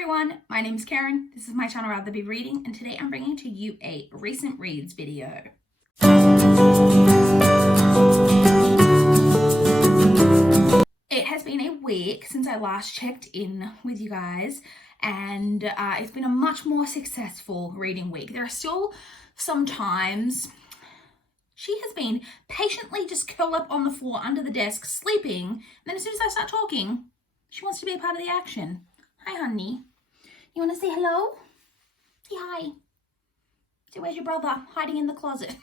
everyone, my name is Karen, this is my channel Rather Be Reading, and today I'm bringing to you a recent reads video. It has been a week since I last checked in with you guys, and it's been a much more successful reading week. There are still some times she has been patiently just curled up on the floor under the desk sleeping, and then as soon as I start talking, she wants to be a part of the action. Hi, honey. You want to say hello? Say hi. Say, where's your brother? Hiding in the closet.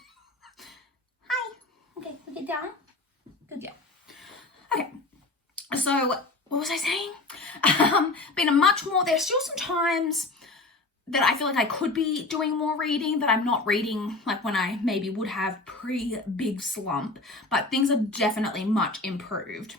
Hi. Okay, we'll get down. Good girl. Okay, so what was I saying? Been a much more, there's still some times that I feel like I could be doing more reading, that I'm not reading like when I maybe would have pre-big slump, but things are definitely much improved.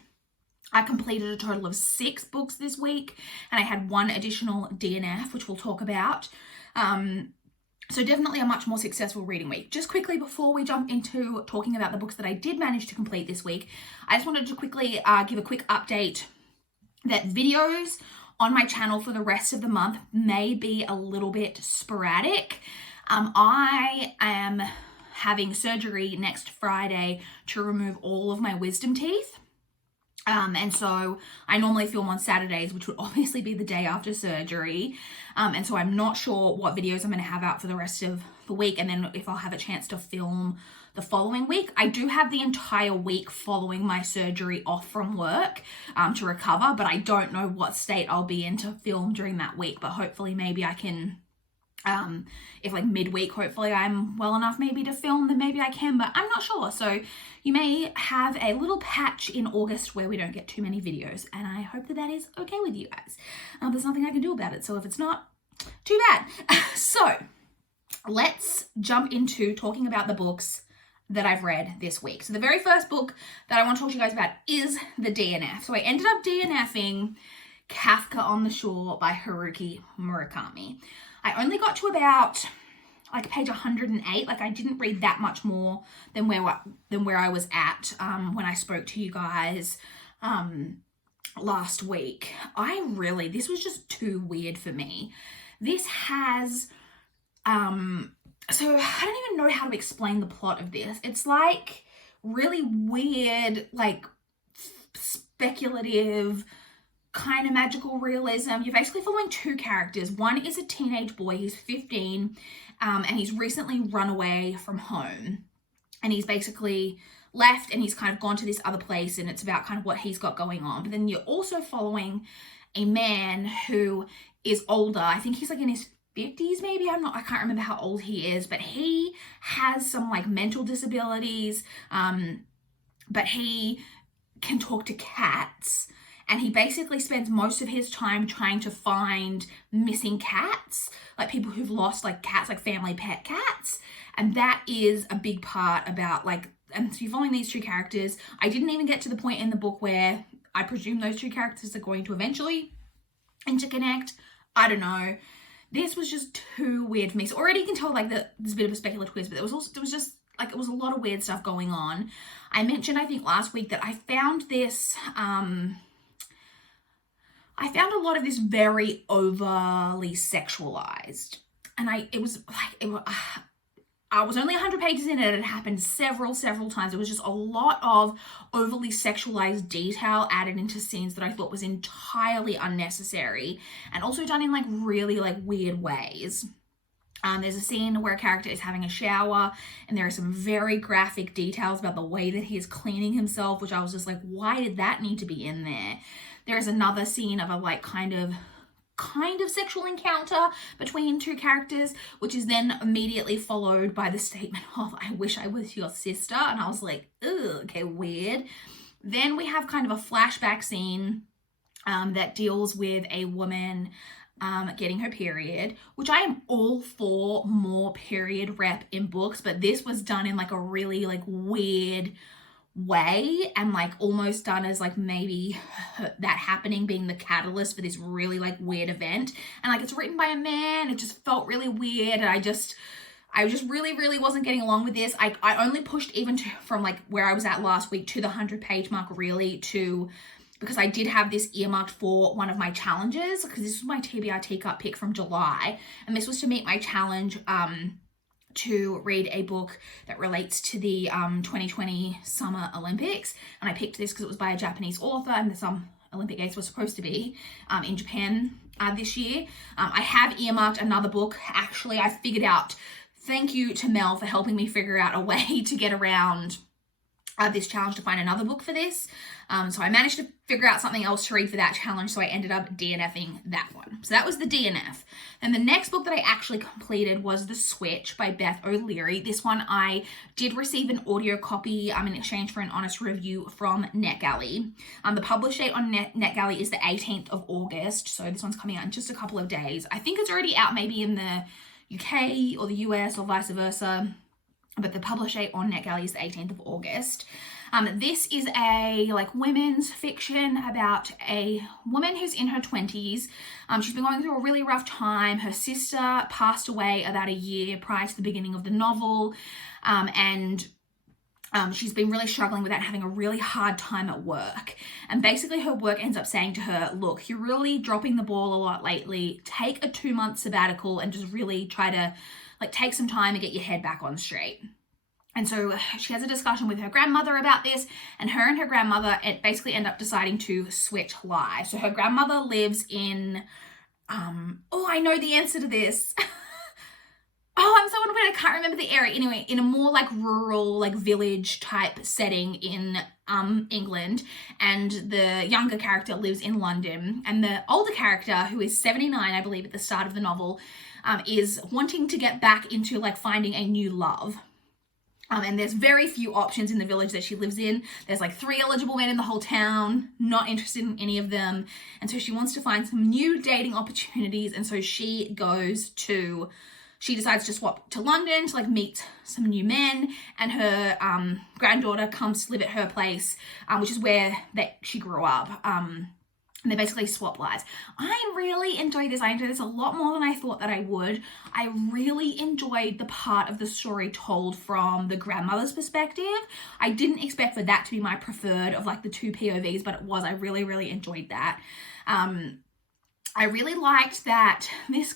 I completed a total of 6 books this week, and I had 1 additional DNF, which we'll talk about. So definitely a much more successful reading week. Just quickly, before we jump into talking about the books that I did manage to complete this week, I just wanted to quickly give a quick update that videos on my channel for the rest of the month may be a little bit sporadic. I am having surgery next Friday to remove all of my wisdom teeth. And so I normally film on Saturdays, which would obviously be the day after surgery. And so I'm not sure what videos I'm going to have out for the rest of the week, and then if I'll have a chance to film the following week. I do have the entire week following my surgery off from work to recover, but I don't know what state I'll be in to film during that week. But hopefully maybe I can, if like midweek, hopefully I'm well enough maybe to film, then maybe I can, but I'm not sure. So you may have a little patch in August where we don't get too many videos, and I hope that that is okay with you guys. There's nothing I can do about it, so if it's not, too bad. So let's jump into talking about the books that I've read this week. So the very first book that I want to talk to you guys about is the DNF. So I ended up DNFing Kafka on the Shore by Haruki Murakami. I only got to about like page 108. Like I didn't read that much more than where I was at when I spoke to you guys last week. This was just too weird for me. This has so I don't even know how to explain the plot of this. It's like really weird, like speculative kind of magical realism. You're basically following 2 characters. One is a teenage boy, he's 15, and he's recently run away from home. And he's basically left and he's kind of gone to this other place, and it's about kind of what he's got going on. But then you're also following a man who is older. I think he's like in his 50s maybe. I can't remember how old he is, but he has some like mental disabilities, but he can talk to cats. And he basically spends most of his time trying to find missing cats, like people who've lost like cats, like family pet cats. And that is a big part about like, and so you're following these 2 characters. I didn't even get to the point in the book where I presume those 2 characters are going to eventually interconnect. I don't know. This was just too weird for me. So already you can tell like that there's a bit of a speculative twist, but it was a lot of weird stuff going on. I mentioned, I think last week, that I found this, I found a lot of this very overly sexualized, and I was only 100 pages in it. It happened several times. It was just a lot of overly sexualized detail added into scenes that I thought was entirely unnecessary, and also done in like really like weird ways. There's a scene where a character is having a shower, and there are some very graphic details about the way that he is cleaning himself, which I was just like, why did that need to be in there? There is another scene of a like kind of sexual encounter between 2 characters, which is then immediately followed by the statement of, I wish I was your sister. And I was like, ugh, okay, weird. Then we have kind of a flashback scene that deals with a woman getting her period, which I am all for more period rep in books, but this was done in like a really like weird way, and like almost done as like maybe that happening being the catalyst for this really like weird event. And like it's written by a man. It just felt really weird, and I just really wasn't getting along with this. I only pushed even from like where I was at last week to the 100-page mark, really, to because I did have this earmarked for one of my challenges, because this was my TBR Cup pick from July, and this was to meet my challenge to read a book that relates to the 2020 Summer Olympics. And I picked this because it was by a Japanese author, and the Olympic Games were supposed to be in Japan this year. I have earmarked another book. Actually, I figured out, thank you to Mel for helping me figure out a way to get around this challenge to find another book for this. So I managed to figure out something else to read for that challenge, so I ended up DNFing that one. So that was the DNF. And the next book that I actually completed was The Switch by Beth O'Leary. This one I did receive an audio copy in exchange for an honest review from NetGalley. The publish date on NetGalley is the 18th of August, so this one's coming out in just a couple of days. I think it's already out maybe in the UK or the US or vice versa, but the publish date on NetGalley is the 18th of August. This is a women's fiction about a woman who's in her 20s. She's been going through a really rough time. Her sister passed away about a year prior to the beginning of the novel, and she's been really struggling with that, having a really hard time at work. And basically her work ends up saying to her, look, you're really dropping the ball a lot lately. Take a 2-month sabbatical and just really try to take some time and get your head back on straight. And so she has a discussion with her grandmother about this, and her grandmother basically end up deciding to switch lives. So her grandmother lives in, I know the answer to this. I'm so annoyed, I can't remember the area. Anyway, in a more rural, village type setting in England, and the younger character lives in London, and the older character, who is 79, I believe, at the start of the novel, is wanting to get back into finding a new love. And there's very few options in the village that she lives in. There's 3 eligible men in the whole town, not interested in any of them. And so she wants to find some new dating opportunities. And so she decides to swap to London to meet some new men. And her granddaughter comes to live at her place, which is where she grew up. And they basically swap lives. I really enjoyed this. I enjoyed this a lot more than I thought that I would. I really enjoyed the part of the story told from the grandmother's perspective. I didn't expect for that to be my preferred of the 2 POVs, but it was. I really, really enjoyed that. I really liked that this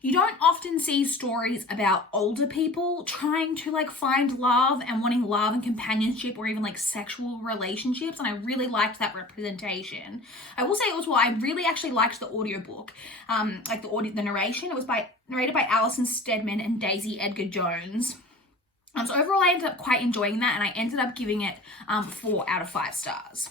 you don't often see stories about older people trying to find love and wanting love and companionship, or even sexual relationships, and I really liked that representation. I will say also I really actually liked the audiobook, the narration. It was narrated by Alison Steadman and Daisy Edgar Jones. So overall I ended up quite enjoying that, and I ended up giving it 4 out of 5 stars.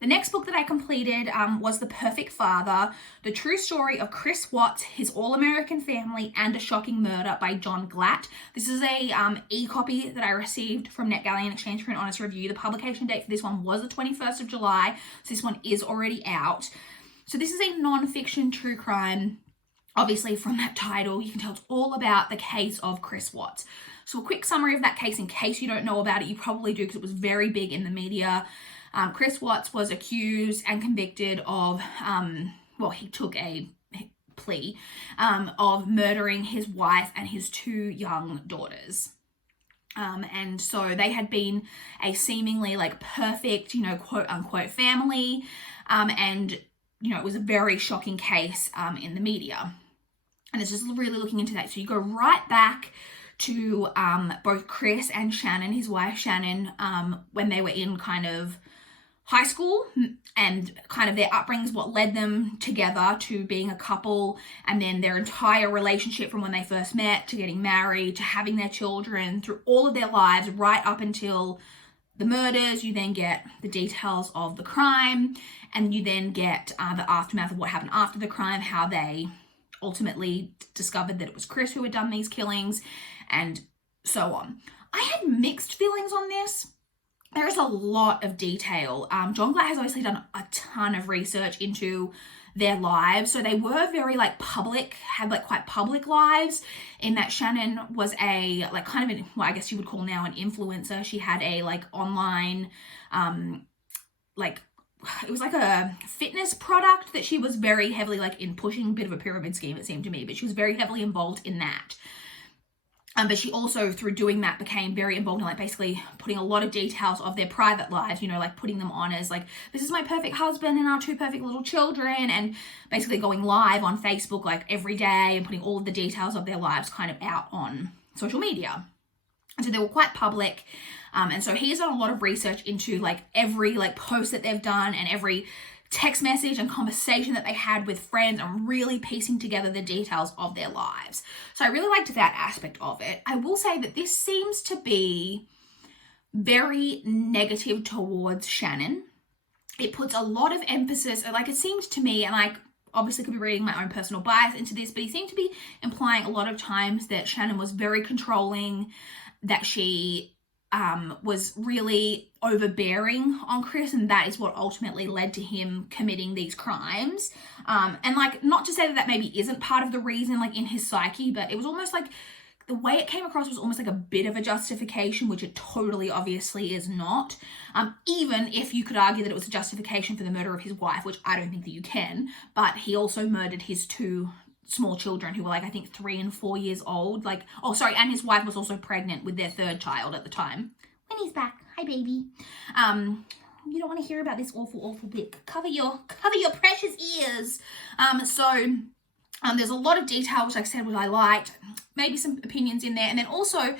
The next book that I completed was The Perfect Father, the true story of Chris Watts, his all-American family, and a shocking murder by John Glatt. This is a e-copy that I received from NetGalley in exchange for an honest review. The publication date for this one was the 21st of July, so this one is already out. So this is a non-fiction true crime. Obviously, from that title, you can tell it's all about the case of Chris Watts. So a quick summary of that case, in case you don't know about it. You probably do, because it was very big in the media. Chris Watts was accused and convicted of, he took a plea, of murdering his wife and his 2 young daughters. And so they had been a seemingly perfect, quote unquote family. And, it was a very shocking case in the media. And it's just really looking into that. So you go right back to both Chris and Shannon, his wife Shannon, when they were in kind of high school, and kind of their upbringings, what led them together to being a couple, and then their entire relationship from when they first met to getting married to having their children, through all of their lives right up until the murders. You then get the details of the crime, and you then get the aftermath of what happened after the crime, how they ultimately discovered that it was Chris who had done these killings, and so on. I had mixed feelings on this. There is a lot of detail. John Glatt has obviously done a ton of research into their lives. So they were very public, had quite public lives, in that Shannon was a kind of I guess you would call now an influencer. She had a online, it was a fitness product that she was very heavily in pushing, a bit of a pyramid scheme it seemed to me, but she was very heavily involved in that. But she also, through doing that, became very involved in like basically putting a lot of details of their private lives, you know, like putting them on as like, this is my perfect husband and our two perfect little children, and basically going live on Facebook like every day and putting all of the details of their lives kind of out on social media. And so they were quite public. And so he's done a lot of research into like every like post that they've done and every text message and conversation that they had with friends, and really piecing together the details of their lives. So I really liked that aspect of it. I will say that this seems to be very negative towards Shannon. It puts a lot of emphasis, like it seems to me, and I obviously could be reading my own personal bias into this, but he seemed to be implying a lot of times that Shannon was very controlling, that she was really overbearing on Chris, and that is what ultimately led to him committing these crimes. And like, not to say that that maybe isn't part of the reason, like in his psyche, but it was almost like the way it came across was almost like a bit of a justification, which it totally obviously is not. Even if you could argue that it was a justification for the murder of his wife, which I don't think that you can, but he also murdered his two small children who were like, I think 3 and 4 years old. Like, oh, sorry, and his wife was also pregnant with their third child at the time. Winnie's back. Hi, baby. You don't want to hear about this awful bit. Cover your precious ears. There's a lot of detail, which like I said, what I liked. Maybe some opinions in there. And then also,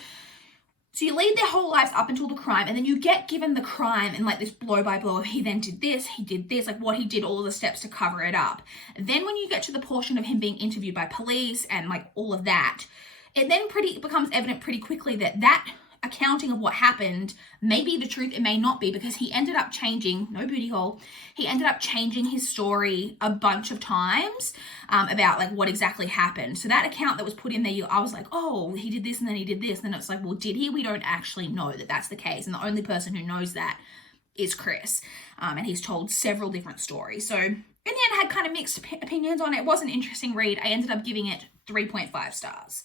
so you lead their whole lives up until the crime, and then you get given the crime and like this blow by blow of he then did this, he did this, like what he did, all the steps to cover it up. Then when you get to the portion of him being interviewed by police and like all of that, it then becomes evident pretty quickly that accounting of what happened may be the truth, it may not be, because he ended up changing, no booty hole, he ended up changing his story a bunch of times about like what exactly happened. So that account that was put in there, I was like, oh, he did this and then he did this, and then it's like, well, did he? We don't actually know that that's the case, and the only person who knows that is Chris, and he's told several different stories. So in the end, I had kind of mixed opinions on it. It was an interesting read. I ended up giving it 3.5 stars.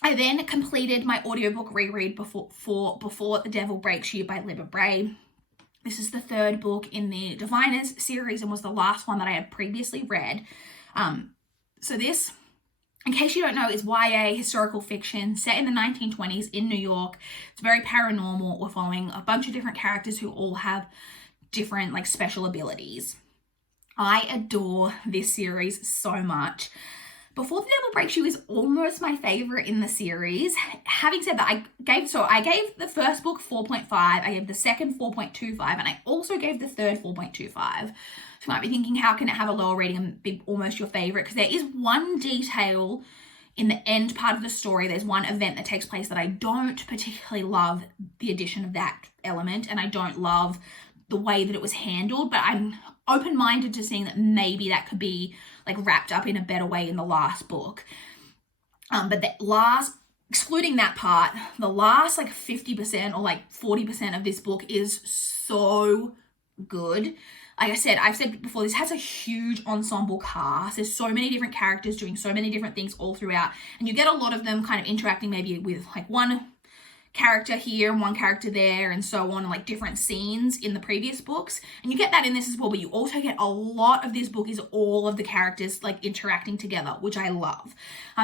I then completed my audiobook reread Before the Devil Breaks You by Libba Bray. This is the third book in the Diviners series and was the last one that I had previously read. So this, in case you don't know, is YA historical fiction set in the 1920s in New York. It's very paranormal. We're following a bunch of different characters who all have different like special abilities. I adore this series so much. Before the Devil Breaks You is almost my favorite in the series. Having said that, I gave the first book 4.5, I gave the second 4.25, and I also gave the third 4.25. So you might be thinking, how can it have a lower rating and be almost your favorite? Because there is one detail in the end part of the story, there's one event that takes place that I don't particularly love the addition of that element, and I don't love the way that it was handled, but I'm open-minded to seeing that maybe that could be like wrapped up in a better way in the last book. But excluding that part, the last like 50% or like 40% of this book is so good. Like I said, I've said before, this has a huge ensemble cast. There's so many different characters doing so many different things all throughout, and you get a lot of them kind of interacting maybe with like one character here and one character there and so on, and like different scenes in the previous books, and you get that in this as well, but you also get a lot of this book is all of the characters like interacting together, which I love.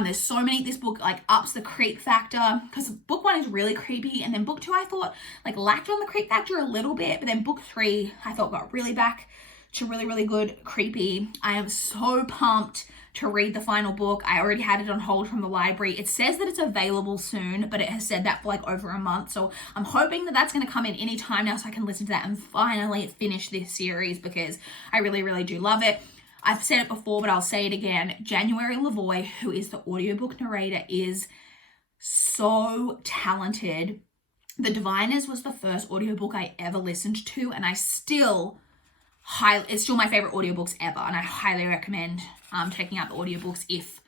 There's so many, this book like ups the creep factor, because book 1 is really creepy, and then book 2 I thought like lacked on the creep factor a little bit, but then book 3 I thought got really back to really good creepy. I am so pumped to read the final book. I already had it on hold from the library. It says that it's available soon, but it has said that for like over a month. So I'm hoping that that's going to come in any time now so I can listen to that and finally finish this series, because I really do love it. I've said it before, but I'll say it again. January Lavoie, who is the audiobook narrator, is so talented. The Diviners was the first audiobook I ever listened to, and it's still my favorite audiobooks ever, and I highly recommend checking out the audiobooks if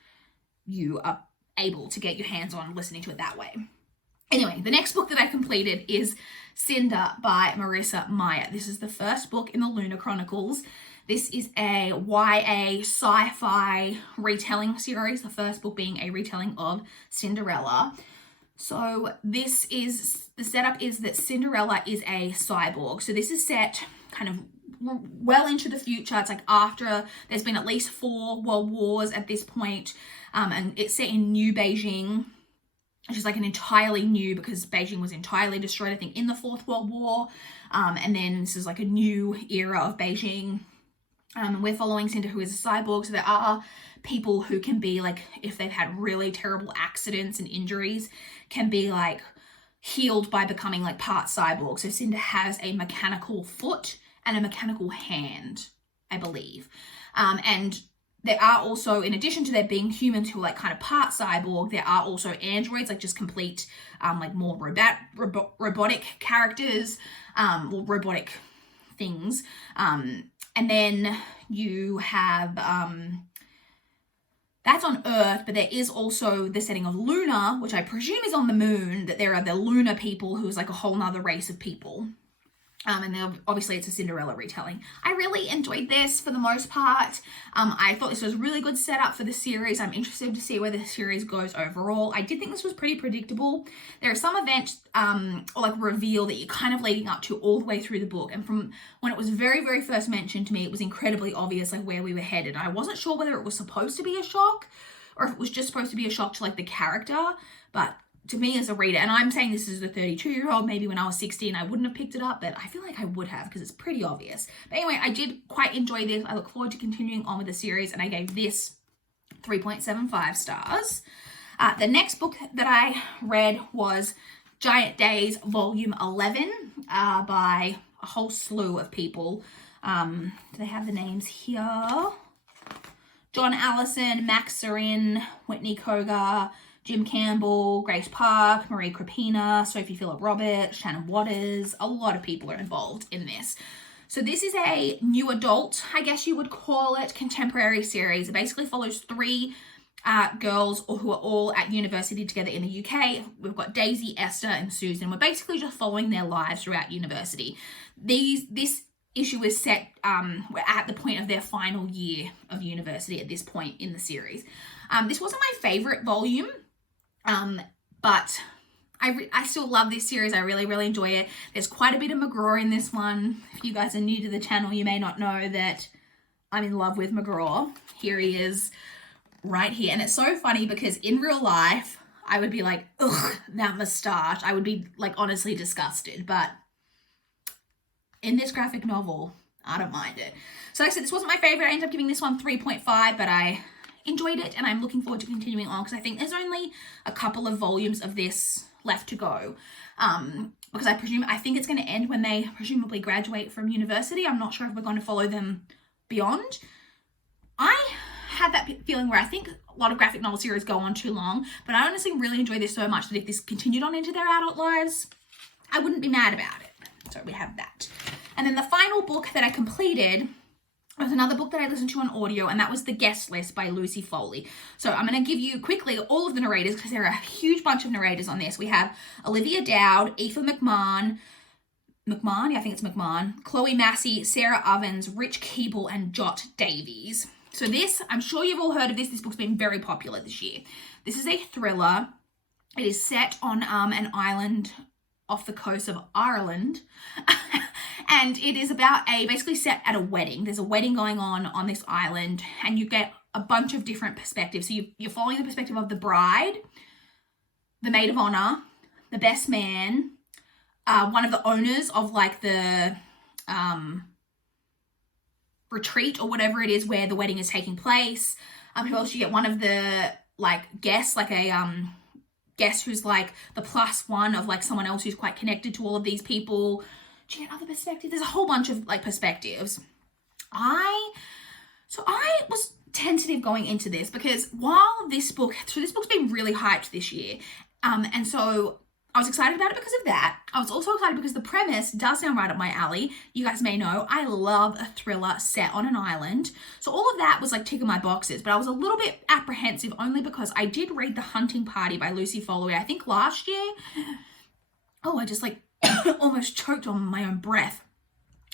you are able to get your hands on listening to it that way. Anyway, the next book that I completed is Cinder by Marissa Meyer. This is the first book in the Lunar Chronicles. This is a YA sci-fi retelling series, the first book being a retelling of Cinderella. So the setup is that Cinderella is a cyborg. So this is set kind of well into the future. It's like after there's been at least 4 world wars at this point, and it's set in New Beijing, which is like an entirely new, because Beijing was entirely destroyed, I think, in the Fourth World War. And then this is like a new era of Beijing. And we're following Cinder, who is a cyborg. So there are people who can be like, if they've had really terrible accidents and injuries, can be like healed by becoming like part cyborg. So Cinder has a mechanical foot and a mechanical hand, I believe. And there are also, in addition to there being humans who are like kind of part cyborg, there are also androids, like just complete, like more robotic characters, or robotic things. And then you have, that's on Earth, but there is also the setting of Luna, which I presume is on the moon, that there are the lunar people, who's like a whole nother race of people. And then obviously it's a Cinderella retelling. I really enjoyed this for the most part. I thought this was a really good setup for the series. I'm interested to see where the series goes overall. I did think this was pretty predictable. There are some events or like reveal that you're kind of leading up to all the way through the book. And from when it was very, very first mentioned to me, it was incredibly obvious like where we were headed. I wasn't sure whether it was supposed to be a shock or if it was just supposed to be a shock to like the character, but to me as a reader, and I'm saying this is a 32-year-old, maybe when I was 16 I wouldn't have picked it up, but I feel like I would have because it's pretty obvious. But anyway, I did quite enjoy this. I look forward to continuing on with the series, and I gave this 3.75 stars. The next book that I read was Giant Days Volume 11 by a whole slew of people. Do they have the names here? John Allison, Max Serin, Whitney Kogar, Jim Campbell, Grace Park, Marie Krapina, Sophie Phillip-Roberts, Shannon Waters. A lot of people are involved in this. So this is a new adult, I guess you would call it, contemporary series. It basically follows three girls who are all at university together in the UK. We've got Daisy, Esther, and Susan. We're basically just following their lives throughout university. This issue is set, we're at the point of their final year of university at this point in the series. This wasn't my favorite volume. But I still love this series. I really, really enjoy it. There's quite a bit of McGraw in this one. If you guys are new to the channel, you may not know that I'm in love with McGraw. Here he is right here. And it's so funny because in real life, I would be like, ugh, that moustache. I would be like honestly disgusted. But in this graphic novel, I don't mind it. So like I said, this wasn't my favorite. I ended up giving this one 3.5, but I enjoyed it and I'm looking forward to continuing on because I think there's only a couple of volumes of this left to go, because I think it's going to end when they presumably graduate from university. I'm not sure if we're going to follow them beyond. I had that feeling where I think a lot of graphic novel series go on too long, but I honestly really enjoy this so much that if this continued on into their adult lives, I wouldn't be mad about it. So we have that. And then the final book that I completed was another book that I listened to on audio, and that was The Guest List by Lucy Foley. So I'm going to give you quickly all of the narrators because there are a huge bunch of narrators on this. We have Olivia Dowd, Aoife McMahon, yeah, I think it's McMahon, Chloe Massey, Sarah Ovens, Rich Keeble, and Jot Davies. So this, I'm sure you've all heard of this. This book's been very popular this year. This is a thriller. It is set on an island off the coast of Ireland. And it is about basically set at a wedding. There's a wedding going on this island, and you get a bunch of different perspectives. So you're following the perspective of the bride, the maid of honor, the best man, one of the owners of like the retreat or whatever it is where the wedding is taking place. Who else? You get one of the like guests, like a guest who's like the plus one of like someone else who's quite connected to all of these people. Do you get other perspectives? There's a whole bunch of like perspectives. I was tentative going into this because while this book's been really hyped this year, and so I was excited about it because of that. I was also excited because the premise does sound right up my alley. You guys may know I love a thriller set on an island. So all of that was like ticking my boxes, but I was a little bit apprehensive only because I did read The Hunting Party by Lucy Foley, I think last year. Oh, I just like almost choked on my own breath.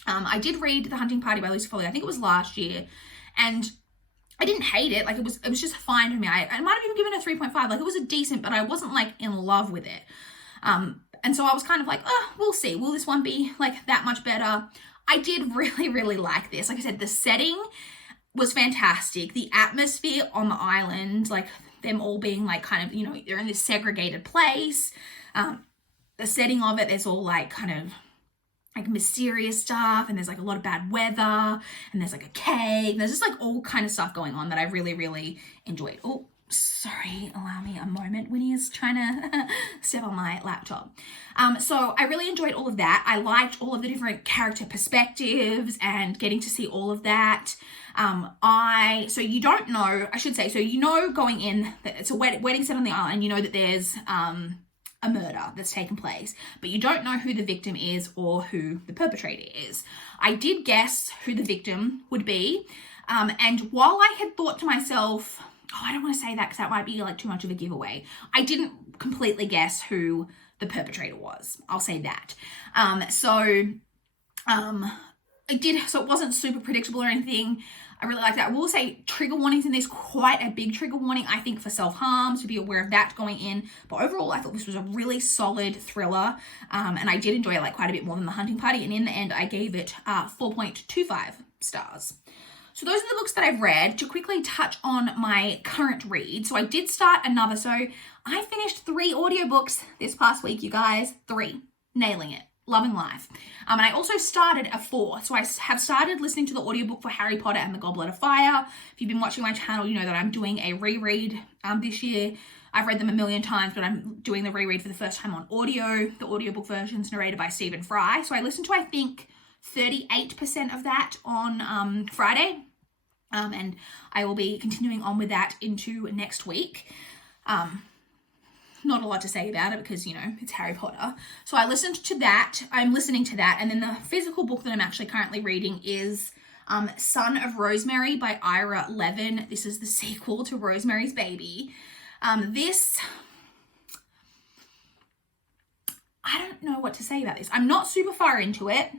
I did read The Hunting Party by Lucy Foley, I think it was last year, and I didn't hate it. Like it was just fine for me. I might have even given it a 3.5. Like it was a decent, but I wasn't like in love with it. And so I was kind of like, oh, we'll see. Will this one be like that much better? I did really, really like this. Like I said, the setting was fantastic. The atmosphere on the island, like them all being like kind of, you know, they're in this segregated place. The setting of it, there's all like kind of like mysterious stuff, and there's like a lot of bad weather, and there's like a cave. There's just like all kind of stuff going on that I really, really enjoyed. Oh, sorry, allow me a moment. Winnie is trying to step on my laptop. So I really enjoyed all of that. I liked all of the different character perspectives and getting to see all of that. So you don't know, I should say, so you know going in that it's a wedding set on the island, you know that there's a murder that's taken place, but you don't know who the victim is or who the perpetrator is. I did guess who the victim would be, and while I had thought to myself, oh, I don't want to say that because that might be like too much of a giveaway, I didn't completely guess who the perpetrator was. I'll say that. So it wasn't super predictable or anything. I really like that. I will say trigger warnings in this, quite a big trigger warning, I think, for self-harm, to be aware of that going in. But overall, I thought this was a really solid thriller, and I did enjoy it like quite a bit more than The Hunting Party, and in the end, I gave it 4.25 stars. So those are the books that I've read. To quickly touch on my current read, so I did start another, so I finished 3 audiobooks this past week, you guys. 3. Nailing it. Loving life. And I also started a 4th. So I have started listening to the audiobook for Harry Potter and the Goblet of Fire. If you've been watching my channel, you know that I'm doing a reread this year. I've read them a million times, but I'm doing the reread for the first time on audio. The audiobook version is narrated by Stephen Fry. So I listened to, I think, 38% of that on Friday. And I will be continuing on with that into next week. Not a lot to say about it because, you know, it's Harry Potter. So I listened to that. I'm listening to that. And then the physical book that I'm actually currently reading is Son of Rosemary by Ira Levin. This is the sequel to Rosemary's Baby. I don't know what to say about this. I'm not super far into it.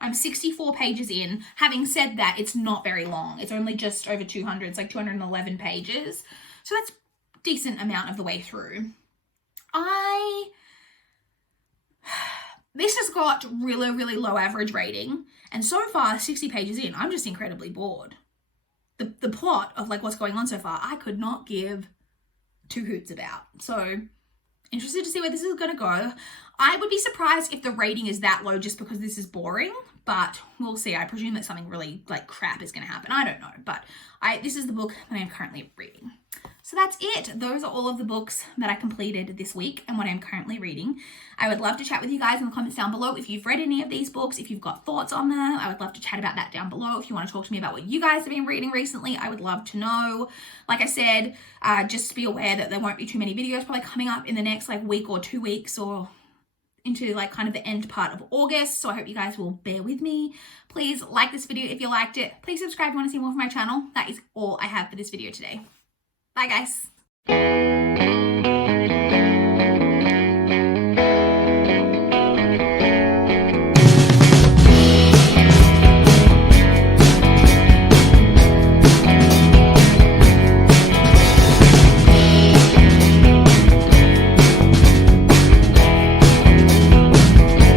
I'm 64 pages in. Having said that, it's not very long. It's only just over 200. It's like 211 pages. So that's a decent amount of the way through. This has got really, really low average rating. And so far, 60 pages in, I'm just incredibly bored. The plot of like what's going on so far, I could not give 2 hoots about. So interested to see where this is going to go. I would be surprised if the rating is that low just because this is boring, but we'll see. I presume that something really like crap is going to happen. I don't know, but this is the book that I am currently reading. So that's it. Those are all of the books that I completed this week and what I'm currently reading. I would love to chat with you guys in the comments down below if you've read any of these books, if you've got thoughts on them. I would love to chat about that down below. If you want to talk to me about what you guys have been reading recently, I would love to know. Like I said, just be aware that there won't be too many videos probably coming up in the next like week or 2 weeks or into like kind of the end part of August. So I hope you guys will bear with me. Please like this video if you liked it. Please subscribe if you want to see more from my channel. That is all I have for this video today. Bye guys.